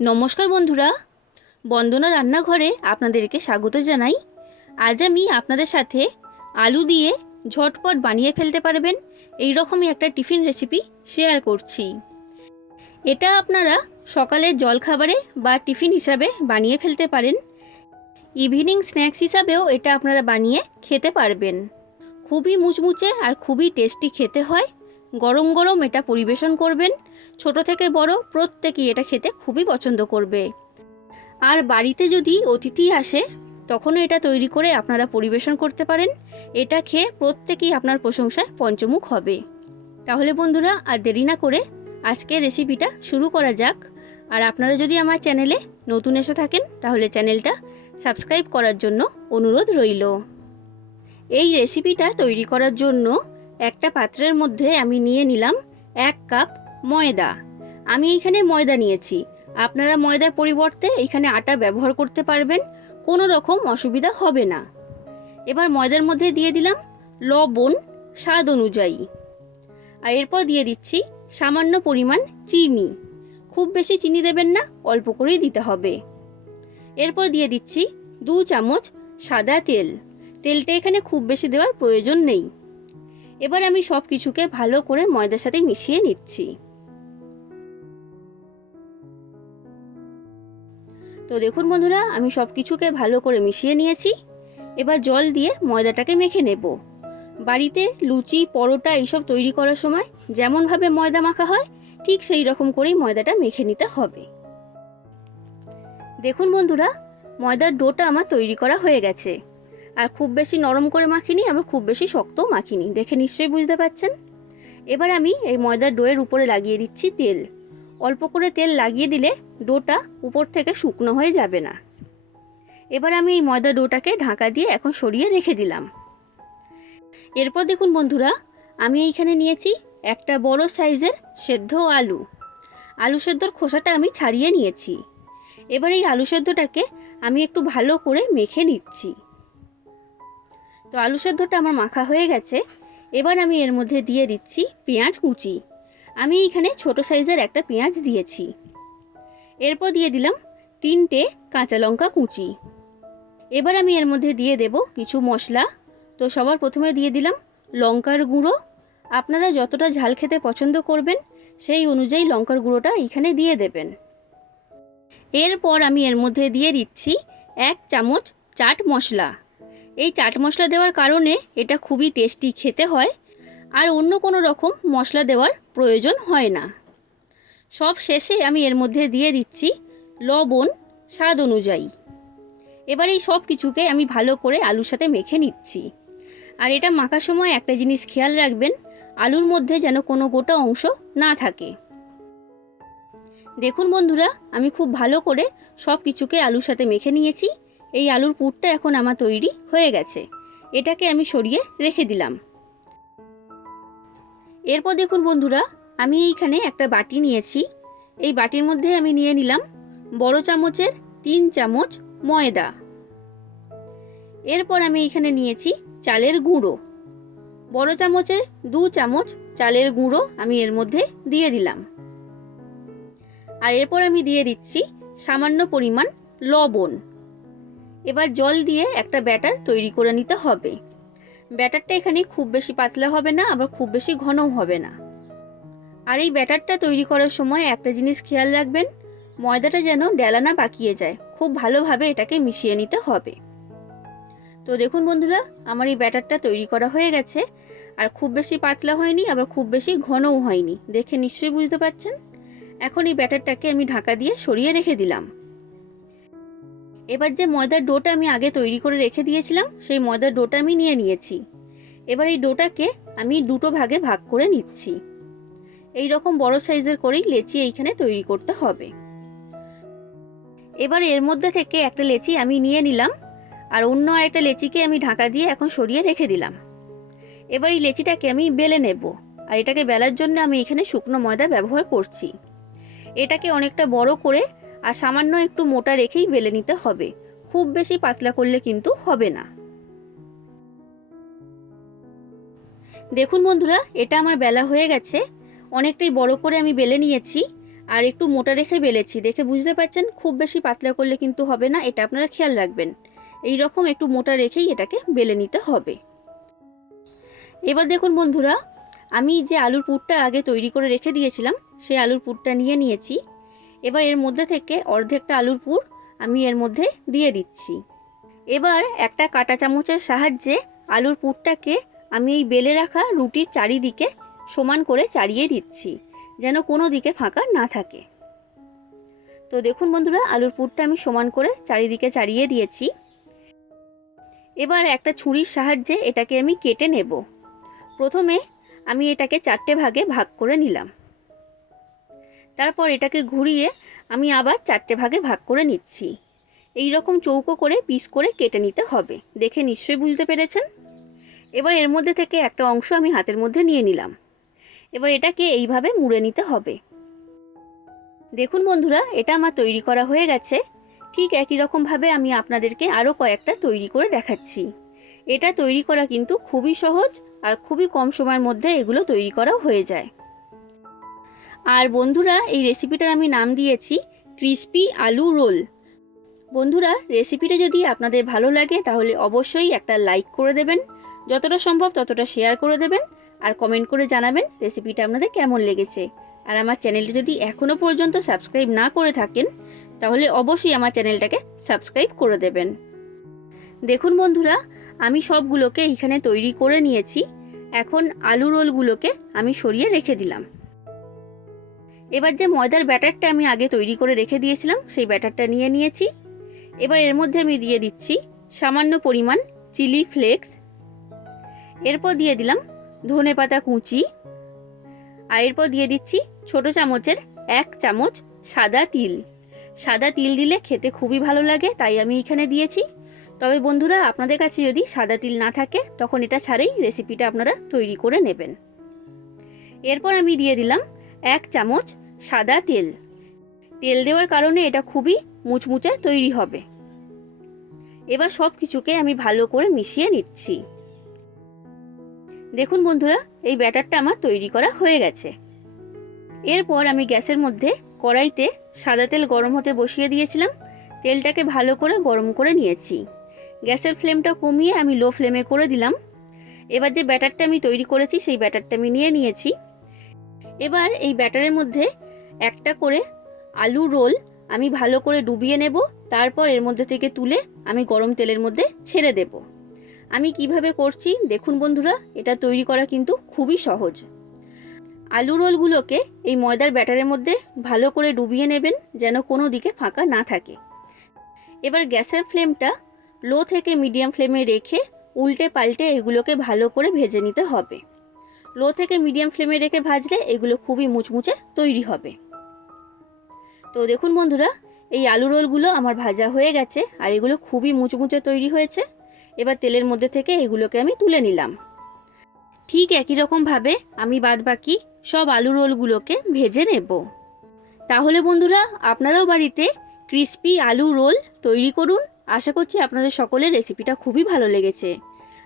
নমস্কার বন্ধুরা। বন্দনা রান্নাঘরে আপনাদেরকে স্বাগত জানাই। আজ আমি আপনাদের সাথে আলু দিয়ে ঝটপট বানিয়ে ফেলতে পারবেন এই রকমই একটা টিফিন রেসিপি শেয়ার করছি। এটা আপনারা সকালের জলখাবারে বা টিফিন হিসাবে বানিয়ে ফেলতে পারেন। ইভিনিং স্ন্যাক্স হিসাবেও এটা আপনারা বানিয়ে খেতে পারবেন। খুবই মুচমুচে আর খুবই টেস্টি খেতে হয়। গরম গরম এটা পরিবেশন করবেন। ছোট থেকে বড় প্রত্যেকেই এটা খেতে খুবই পছন্দ করবে। আর বাড়িতে যদি অতিথি আসে, তখনও এটা তৈরি করে আপনারা পরিবেশন করতে পারেন। এটা খেয়ে প্রত্যেকেই আপনার প্রশংসায় পঞ্চমুখ হবে। তাহলে বন্ধুরা, আর দেরি না করে আজকে রেসিপিটা শুরু করা যাক। আর আপনারা যদি আমার চ্যানেলে নতুন এসে থাকেন, তাহলে চ্যানেলটা সাবস্ক্রাইব করার জন্য অনুরোধ রইল। এই রেসিপিটা তৈরি করার জন্য একটা পাত্রের মধ্যে আমি নিয়ে নিলাম এক কাপ ময়দা। আমি এখানে ময়দা নিয়েছি। আপনারা ময়দার পরিবর্তে এখানে আটা ব্যবহার করতে পারবেন, কোনো রকম অসুবিধা হবে না। এবার ময়দার মধ্যে দিয়ে দিলাম লবণ স্বাদ অনুযায়ী। আর এরপর দিয়ে দিচ্ছি সামান্য পরিমাণ চিনি। খুব বেশি চিনি দেবেন না, অল্প করেই দিতে হবে। এরপর দিয়ে দিচ্ছি দু চামচ সাদা তেল। তেলটা এখানে খুব বেশি দেওয়ার প্রয়োজন নেই। এবার আমি সব কিছুকে ভালো করে ময়দার সাথে মিশিয়ে নিচ্ছি। তো দেখুন বন্ধুরা, আমি সব কিছুকে ভালো করে মিশিয়ে নিয়েছি। এবার জল দিয়ে ময়দাটাকে মেখে নেব। বাড়িতে লুচি, পরোটা এইসব তৈরি করার সময় যেমনভাবে ময়দা মাখা হয়, ঠিক সেই রকম করেই ময়দাটা মেখে নিতে হবে। দেখুন বন্ধুরা, ময়দার ডোটা আমার তৈরি করা হয়ে গেছে। আর খুব বেশি নরম করে মাখিনি, আবার খুব বেশি শক্তও মাখিনি। দেখে নিশ্চয়ই বুঝতে পারছেন? এবার আমি এই ময়দার ডোয়ের উপরে লাগিয়ে দিচ্ছি তেল। অল্প করে তেল লাগিয়ে দিলে ডোটা উপর থেকে শুকনো হয়ে যাবে না। এবার আমি এই ময়দা ডোটাকে ঢাকা দিয়ে এখন সরিয়ে রেখে দিলাম। এরপর দেখুন বন্ধুরা, আমি এইখানে নিয়েছি একটা বড় সাইজের সেদ্ধ আলু। আলু সেদ্ধর খোসাটা আমি ছাড়িয়ে নিয়েছি। এবার এই আলু সেদ্ধটাকে আমি একটু ভালো করে মেখে নিচ্ছি। তো আলু সেদ্ধটা আমার মাখা হয়ে গেছে। এবার আমি এর মধ্যে দিয়ে দিচ্ছি পেঁয়াজ কুচি। আমি এইখানে ছোট সাইজের একটা পেঁয়াজ দিয়েছি। এরপর দিয়ে দিলাম তিনটে কাঁচা লঙ্কা কুচি। এবার আমি এর মধ্যে দিয়ে দেব কিছু মশলা। তো সবার প্রথমে দিয়ে দিলাম লঙ্কার গুঁড়ো। আপনারা যতটা ঝাল খেতে পছন্দ করবেন, সেই অনুযায়ী লঙ্কার গুঁড়োটা এখানে দিয়ে দেবেন। এরপর আমি এর মধ্যে দিয়ে দিচ্ছি এক চামচ চাট মশলা। এই চাট মশলা দেওয়ার কারণে এটা খুবই টেস্টি খেতে হয়, আর অন্য কোনো রকম মশলা দেওয়ার প্রয়োজন হয় না। সব শেষে আমি এর মধ্যে দিয়ে দিচ্ছি লবণ স্বাদ অনুযায়ী। এবার এই সব কিছুকে আমি ভালো করে আলুর সাথে মেখে নিচ্ছি। আর এটা মাখার সময় একটা জিনিস খেয়াল রাখবেন, আলুর মধ্যে যেন কোনো গোটা অংশ না থাকে। দেখুন বন্ধুরা, আমি খুব ভালো করে সব কিছুকে আলুর সাথে মেখে নিয়েছি। এই আলুর পুরটা এখন আমার তৈরি হয়ে গেছে। এটাকে আমি সরিয়ে রেখে দিলাম। এরপর দেখুন বন্ধুরা, আমি এইখানে একটা বাটি নিয়েছি। এই বাটির মধ্যে আমি নিয়ে নিলাম বড় চামচের তিন চামচ ময়দা। এরপর আমি এইখানে নিয়েছি চালের গুঁড়ো। বড় চামচের দু চামচ চালের গুঁড়ো আমি এর মধ্যে দিয়ে দিলাম। আর এরপর আমি দিয়ে দিচ্ছি সামান্য পরিমাণ লবণ। এবার জল দিয়ে একটা ব্যাটার তৈরি করে নিতে হবে। ব্যাটারটা এখানে খুব বেশি পাতলা হবে না, আবার খুব বেশি ঘনও হবে না। আর এই ব্যাটারটা তৈরি করার সময় একটা জিনিস খেয়াল রাখবেন, ময়দাটা যেন ডেলা না পাকিয়ে যায়, খুব ভালোভাবে এটাকে মিশিয়ে নিতে হবে। তো দেখুন বন্ধুরা, আমার এই ব্যাটারটা তৈরি করা হয়ে গেছে, আর খুব বেশি পাতলা হয়নি, আবার খুব বেশি ঘনও হয়নি। দেখে নিশ্চয়ই বুঝতে পারছেন? এখন এই ব্যাটারটাকে আমি ঢাকা দিয়ে সরিয়ে রেখে দিলাম। এবার যে ময়দার ডোটা আমি আগে তৈরি করে রেখে দিয়েছিলাম, সেই ময়দার ডোটা আমি নিয়ে নিয়েছি। এবার এই ডোটাকে আমি দুটো ভাগে ভাগ করে নিচ্ছি। এই রকম বড় সাইজের করেই লেচি এইখানে তৈরি করতে হবে। এবার এর মধ্যে থেকে একটা লেচি আমি নিয়ে নিলাম, আর অন্য আরেকটা লেচিকে আমি ঢাকা দিয়ে এখন সরিয়ে রেখে দিলাম। এবার এই লেচিটাকে আমি বেলে নেব, আর এটাকে বেলার জন্য আমি এখানে শুকনো ময়দা ব্যবহার করছি। এটাকে অনেকটা বড় করে আর সামান্য একটু মোটা রেখেই বেলে নিতে হবে। খুব বেশি পাতলা করলে কিন্তু হবে না। দেখুন বন্ধুরা, এটা আমার বেলা হয়ে গেছে। অনেকটাই বড় করে আমি বেলে নিয়েছি আর একটু মোটা রেখে বেলেছি। দেখে বুঝতে পারছেন, খুব বেশি পাতলা করলে কিন্তু হবে না, এটা আপনারা খেয়াল রাখবেন। এই রকম একটু মোটা রেখেই এটাকে বেলে নিতে হবে। এবার দেখুন বন্ধুরা, আমি যে আলুর পুরটা আগে তৈরি করে রেখে দিয়েছিলাম, সেই আলুর পুরটা নিয়ে নিয়েছি। এবার এর মধ্যে থেকে অর্ধেকটা আলুর পুর আমি এর মধ্যে দিয়ে দিচ্ছি। এবার একটা কাঁটা চামচের সাহায্যে আলুর পুরটাকে আমি এই বেলে রাখা রুটির চারিদিকে সমান করে চাড়িয়ে দিচ্ছি, যেন কোনো দিকে ফাঁকা না থাকে। তো দেখুন বন্ধুরা, আলুর পুরটা আমি সমান করে চারিদিকে চাড়িয়ে দিয়েছি। এবার একটা ছুরির সাহায্যে এটাকে আমি কেটে নেব। প্রথমে আমি এটাকে চারটে ভাগে ভাগ করে নিলাম। তারপর এটাকে ঘুরিয়ে আমি আবার চারটে ভাগে ভাগ করে নিচ্ছি। এই রকম চৌকো করে পিস করে কেটে নিতে হবে। দেখে নিশ্চয়ই বুঝতে পেরেছেন? এবার এর মধ্যে থেকে একটা অংশ আমি হাতের মধ্যে নিয়ে নিলাম। এবার এটাকে এইভাবে মুড়ে নিতে হবে। দেখুন বন্ধুরা, এটা আমার তৈরি করা হয়ে গেছে। ঠিক একই রকমভাবে আমি আপনাদেরকে আরও কয়েকটা তৈরি করে দেখাচ্ছি। এটা তৈরি করা কিন্তু খুবই সহজ আর খুবই কম সময়ের মধ্যে এগুলো তৈরি করাও হয়ে যায়। আর বন্ধুরা, এই রেসিপিটার আমি নাম দিয়েছি ক্রিস্পি আলু রোল বন্ধুরা রেসিপিটা যদি আপনাদের ভালো লাগে, তাহলে অবশ্যই একটা লাইক করে দেবেন। যতটা সম্ভব ততটা শেয়ার করে দেবেন আর কমেন্ট করে জানাবেন রেসিপিটা আপনাদের কেমন লেগেছে। আর আমার চ্যানেলটি যদি এখনও পর্যন্ত সাবস্ক্রাইব না করে থাকেন, তাহলে অবশ্যই আমার চ্যানেলটাকে সাবস্ক্রাইব করে দেবেন। দেখুন বন্ধুরা, আমি সবগুলোকে এখানে তৈরি করে নিয়েছি। এখন আলু রোলগুলোকে আমি সরিয়ে রেখে দিলাম। এবার যে ময়দার ব্যাটারটা আমি আগে তৈরি করে রেখে দিয়েছিলাম, সেই ব্যাটারটা নিয়ে নিয়েছি। এবার এর মধ্যে আমি দিয়ে দিচ্ছি সামান্য পরিমাণ চিলি ফ্লেক্স। এরপর দিয়ে দিলাম ধনে পাতা কুচি। আর এরপর দিয়ে দিচ্ছি ছোট চামচের এক চামচ সাদা তিল। সাদা তিল দিলে খেতে খুবই ভালো লাগে, তাই আমি এখানে দিয়েছি। তবে বন্ধুরা, আপনাদের কাছে যদি সাদা তিল না থাকে, তখন এটা ছাড়াই রেসিপিটা আপনারা তৈরি করে নেবেন। এরপর আমি দিয়ে দিলাম এক চামচ সাদা তেল। তেল দেওয়ার কারণে এটা খুবই মুচমুচে তৈরি হবে। এবার সব কিছুকে আমি ভালো করে মিশিয়ে নিচ্ছি। দেখুন বন্ধুরা, এই ব্যাটারটা আমার তৈরি করা হয়ে গেছে। এরপর আমি গ্যাসের মধ্যে কড়াইতে সাদা তেল গরম হতে বসিয়ে দিয়েছিলাম। তেলটাকে ভালো করে গরম করে নিয়েছি। গ্যাসের ফ্লেমটা কমিয়ে আমি লো ফ্লেমে করে দিলাম। এবার যে ব্যাটারটা আমি তৈরি করেছি, সেই ব্যাটারটা আমি নিয়ে নিয়েছি। এবার এই ব্যাটারের মধ্যে একটা করে আলু রোল আমি ভালো করে ডুবিয়ে নেব, তারপর এর মধ্যে থেকে তুলে আমি গরম তেলের মধ্যে ছেড়ে দেব। আমি কীভাবে করছি দেখুন বন্ধুরা, এটা তৈরি করা কিন্তু খুবই সহজ। আলু রোলগুলোকে এই ময়দার ব্যাটারের মধ্যে ভালো করে ডুবিয়ে নেবেন যেন কোনো দিকে ফাঁকা না থাকে। এবার গ্যাসের ফ্লেমটা লো থেকে মিডিয়াম ফ্লেমে রেখে উল্টে পাল্টে এগুলোকে ভালো করে ভেজে নিতে হবে। লো থেকে মিডিয়াম ফ্লেমে রেখে ভাজলে এগুলো খুবই মুচমুচে তৈরি হবে। তো দেখুন বন্ধুরা, এই আলু রোলগুলো আমার ভাজা হয়ে গেছে আর এগুলো খুবই মুচমুচে তৈরি হয়েছে। এবার তেলের মধ্যে থেকে এগুলোকে আমি তুলে নিলাম। ঠিক একই রকমভাবে আমি বাদ বাকি সব আলু রোলগুলোকে ভেজে নেব। তাহলে বন্ধুরা, আপনারাও বাড়িতে ক্রিস্পি আলু রোল তৈরি করুন। আশা করছি আপনাদের সকলের রেসিপিটা খুবই ভালো লেগেছে।